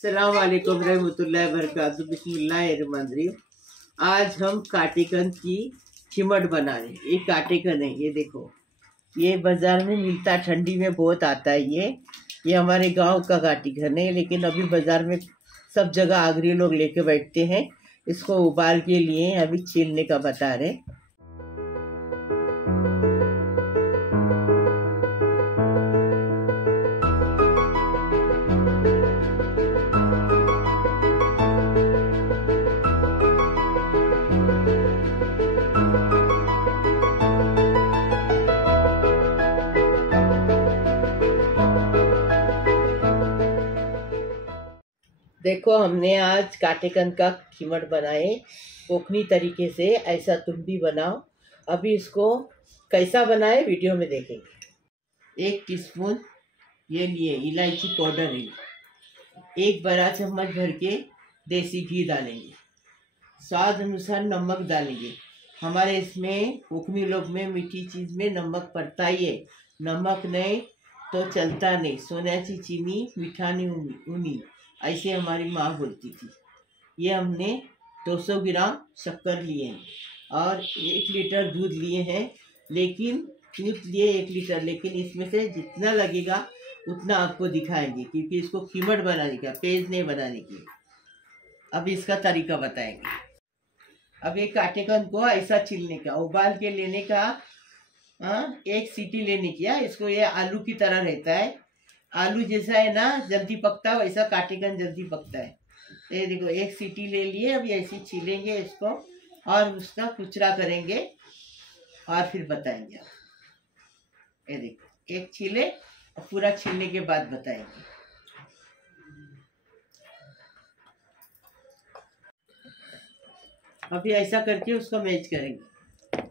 अस्सलाम वालेकुम रहमतुल्लाहि बरकातहू। बिस्मिल्लाहिर्रहमानिर्रहीम। आज हम काटेकन की खिमट बना रहे हैं। ये काटेकन है, ये देखो, ये बाजार में मिलता, ठंडी में बहुत आता है। ये हमारे गांव का काटेकन है, लेकिन अभी बाजार में सब जगह आगरी लोग लेके बैठते हैं। इसको उबाल के लिए अभी छीलने का बता रहे। देखो, हमने आज काटेकन का खिमट बनाए कोकनी तरीके से। ऐसा तुम भी बनाओ। अभी इसको कैसा बनाए वीडियो में देखेंगे। 1 टीस्पून ये लिए इलायची पाउडर है। 1 बड़ा चम्मच भर के देसी घी डालेंगे। स्वाद अनुसार नमक डालेंगे। हमारे इसमें कोकनी लोग में मीठी चीज़ में नमक पड़ता ही है। नमक नहीं तो चलता नहीं। सोनाची चीनी मीठा नहीं ऊनी, ऐसे हमारी माँ बोलती थी। ये हमने 200 ग्राम शक्कर लिए हैं और 1 लीटर दूध लिए हैं। लेकिन दूध लिए 1 लीटर, लेकिन इसमें से जितना लगेगा उतना आपको दिखाएंगे, क्योंकि इसको खिमट बनाने का, पेज नहीं बनाने की। अब इसका तरीका बताएंगे। अब ये काटेकन को ऐसा छीलने का, उबाल के लेने का, 1 सीटी लेने की। इसको ये आलू की तरह रहता है। आलू जैसा है ना, जल्दी पकता है, वैसा काटेकन जल्दी पकता है। ये देखो, 1 सीटी ले लिए। अब ऐसे छीलेंगे इसको और उसका कुचरा करेंगे और फिर बताएंगे आप। ये देखो, 1 छीले और पूरा छीलने के बाद बताएंगे। अभी ऐसा करके उसको मैच करेंगे।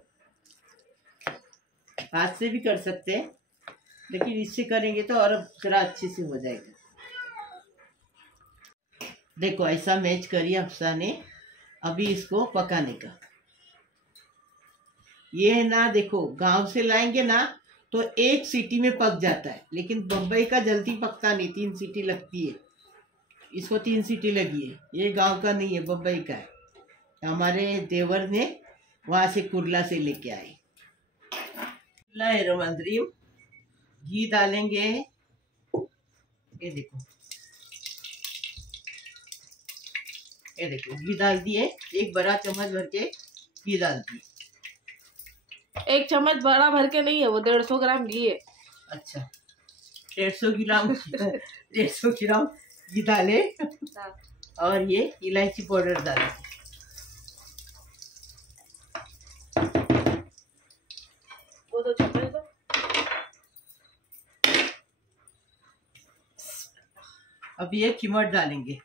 हाथ से भी कर सकते हैं, लेकिन इससे करेंगे तो और जरा अच्छे से हो जाएगा। देखो, ऐसा मैच करिए अफसा ने। अभी इसको पकाने का, ये है ना, देखो, गांव से लाएंगे ना तो 1 सीटी में पक जाता है, लेकिन बम्बई का जल्दी पकता नहीं, 3 सीटी लगती है। इसको 3 सीटी लगी है। ये गांव का नहीं है, बम्बई का है। हमारे देवर ने वहां से कुर्ला से लेके आए। घी डालेंगे। ये देखो, ये देखो, घी डाल दिए। 1 बड़ा चम्मच भर के घी डाल दिए। 1 चम्मच बड़ा भर के नहीं है, वो 150 ग्राम घी है। अच्छा, 150 ग्राम 150 ग्राम घी डाले और ये इलायची पाउडर डाले। वो 2 चम्मच दो। अब ये खिमट डालेंगे,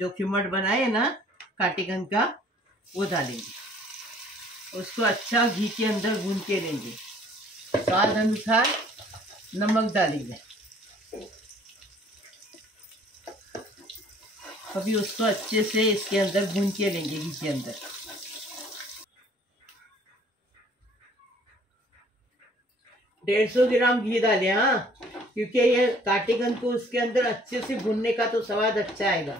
जो खिमट बनाए ना काटेकन का, वो डालेंगे। उसको अच्छा घी के अंदर भून के लेंगे। स्वाद अनुसार नमक डालेंगे। अभी उसको अच्छे से इसके अंदर भून के लेंगे, घी के अंदर। डेढ़ 150 ग्राम घी डाले, क्योंकि ये काटेकन को उसके अंदर अच्छे से भूनने का तो स्वाद अच्छा आएगा।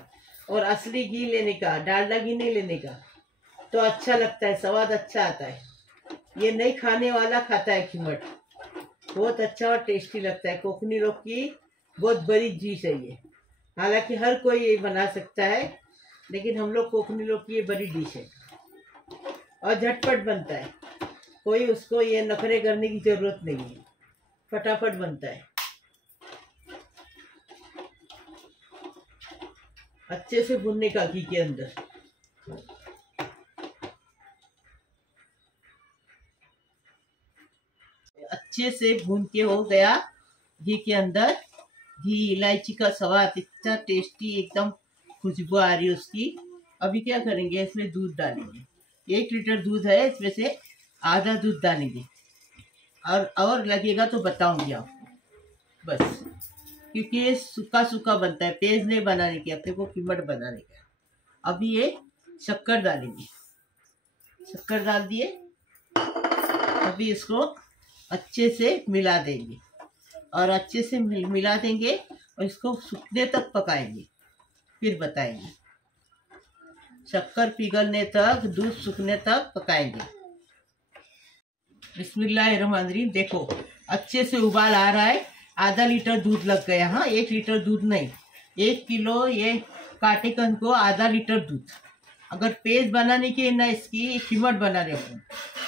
और असली घी लेने का, डालडा घी नहीं लेने का, तो अच्छा लगता है, स्वाद अच्छा आता है। ये नहीं खाने वाला खाता है खिमट, बहुत अच्छा और टेस्टी लगता है। कोकनी लोग की बहुत बड़ी डिश है ये। हालांकि हर कोई ये बना सकता है, लेकिन हम लोग कोकनी लोग की ये बड़ी डिश है और झटपट बनता है। कोई उसको ये नखरे करने की जरूरत नहीं है, फटाफट बनता है। अच्छे से भूनने का घी के अंदर। अच्छे से भून के हो गया घी के अंदर। घी, इलायची का स्वाद इतना टेस्टी, एकदम खुशबू आ रही है उसकी। अभी क्या करेंगे, इसमें दूध डालेंगे। 1 लीटर दूध है, इसमें से आधा दूध डालेंगे। और लगेगा तो बताऊंगी आपको, बस, क्योंकि ये सूखा सूखा बनता है। पेज नहीं बनाने की, अपने को खिमट बनाने का। अभी ये शक्कर डालेंगे। शक्कर डाल दिए। अभी इसको अच्छे से मिला देंगे और अच्छे से मिला देंगे और इसको सूखने तक पकाएंगे। फिर बताएंगे। शक्कर पिघलने तक, दूध सूखने तक पकाएंगे। बिस्मिल्लाहिर्रहमानिर्रहीम। देखो अच्छे से उबाल आ रहा है। आधा लीटर दूध लग गया। हाँ, 1 लीटर दूध नहीं, 1 किलो ये काटेकन को आधा लीटर दूध। अगर पेस्ट बनाने की ना, इसकी खिमट बनाने को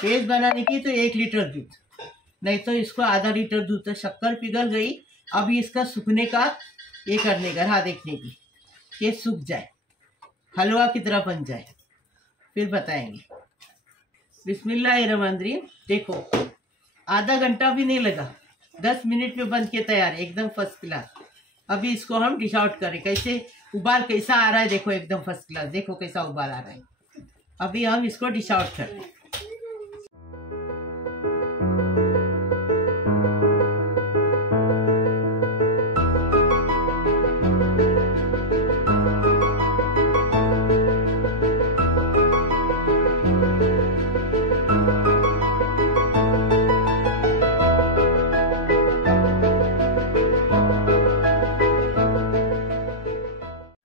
पेस्ट बनाने की तो 1 लीटर दूध, नहीं तो इसको आधा लीटर दूध। तो शक्कर पिघल गई। अभी इसका सूखने का ये करने का, हाँ देखने की, ये सूख जाए, हलवा की तरह बन जाए, फिर बताएंगे। बिस्मिल्लाहिर्रहमानिर्रहीम। देखो आधा घंटा भी नहीं लगा, 10 मिनट में बन के तैयार, एकदम फर्स्ट क्लास। अभी इसको हम डिश आउट करें। कैसे उबाल कैसा आ रहा है देखो, एकदम फर्स्ट क्लास। देखो कैसा उबाल आ रहा है। अभी हम इसको डिश आउट करें।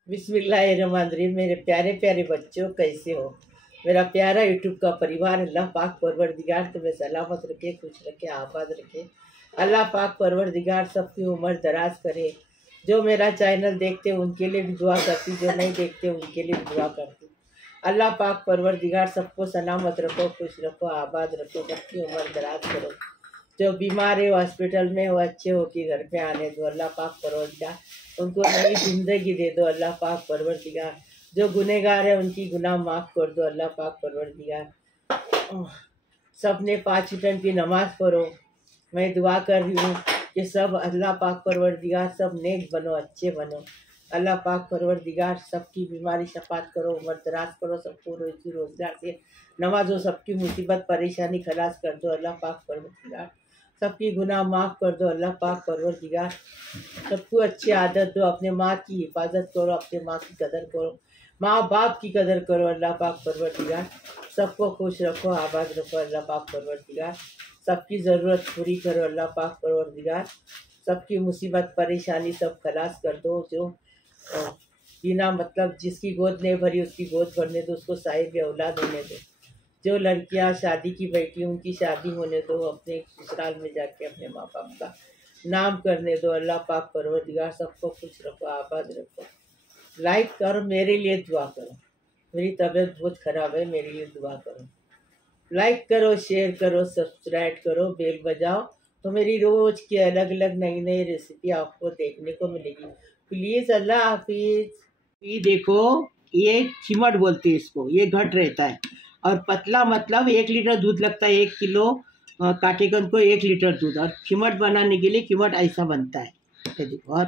बिस्मिल्लाहिर्रहमानिर्रहीम। मेरे प्यारे प्यारे बच्चों, कैसे हो? मेरा प्यारा यूट्यूब का परिवार, अल्लाह पाक परवरदिगार तुम्हें सलामत रखे, खुश रखे, आबाद रखे। अल्लाह पाक परवरदिगार सबकी उम्र दराज करे। जो मेरा चैनल देखते उनके लिए भी दुआ करती, जो नहीं देखते उनके लिए भी दुआ करती। अल्लाह पाक परवरदिगार सबको सलामत रखो, खुश रखो, आबाद रखो, सबकी उम्र दराज करो। जो बीमार है हॉस्पिटल में, वो अच्छे हो के घर पे आने दो। अल्लाह पाक परवरदिगार उनको नई जिंदगी दे दो। अल्लाह पाक परवरदिगार जो गुनहगार है उनकी गुनाह माफ़ कर दो। अल्लाह पाक परवरदिगार सब ने 5 टाइम की नमाज़ पढ़ो। मैं दुआ कर रही हूँ कि सब अल्लाह पाक परवरदिगार सब नेक बनो, अच्छे बनो। अल्लाह पाक परवरदिगार सबकी बीमारी शफात करो, उम्र दराज करो, सबको रोजी रोजगार से नवाजो, सबकी मुसीबत परेशानी खलास कर दो। अल्लाह पाक परवरदिगार सबकी गुनाह माफ़ कर दो। अल्लाह पाक परवरदिगार सबको अच्छी आदत दो। अपने माँ की हिफाजत करो, अपने माँ की कदर करो, माँ बाप की कदर करो। अल्लाह पाक परवरदिगार सबको खुश रखो, आबाद रखो। अल्लाह पाक परवरदिगार सबकी ज़रूरत पूरी करो। अल्लाह पाक परवरदिगार सबकी मुसीबत परेशानी सब खलास कर दो। जो बिना मतलब जिसकी गोद नहीं भरी उसकी गोद भरने दो, उसको साहिब औलाद होने दो। जो लड़कियां शादी की बैठी उनकी शादी होने दो, अपने ससुराल में जाके अपने माँ बाप का नाम करने दो। अल्लाह पाक परवरदिगार सबको खुश रखो, आबाद रखो। लाइक करो, मेरे लिए दुआ करो। मेरी तबीयत बहुत ख़राब है, मेरे लिए दुआ करो। लाइक करो, शेयर करो, सब्सक्राइब करो, बेल बजाओ, तो मेरी रोज़ की अलग अलग नई नई रेसिपी आपको देखने को मिलेगी। प्लीज़, अल्लाह हाफिज़। ये देखो, ये खिमट बोलते हैं इसको, ये घट रहता है और पतला मतलब 1 लीटर दूध लगता है। 1 किलो काटेकन को 1 लीटर दूध। और खिमट बनाने के लिए खिमट ऐसा बनता है, ये देखो। और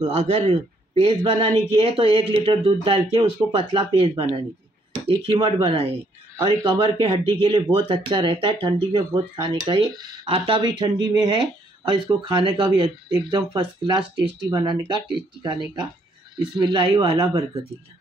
अगर पेस्ट बनाने की है तो 1 लीटर दूध डाल के उसको पतला पेस्ट बनाने की, ये खिमट बनाए। और ये कमर के हड्डी के लिए बहुत अच्छा रहता है। ठंडी में बहुत खाने का, ये आता भी ठंडी में है और इसको खाने का भी एकदम फर्स्ट क्लास, टेस्टी बनाने का, टेस्टी खाने का। बिस्मिल्लाह वाला बरकतिल्लाह।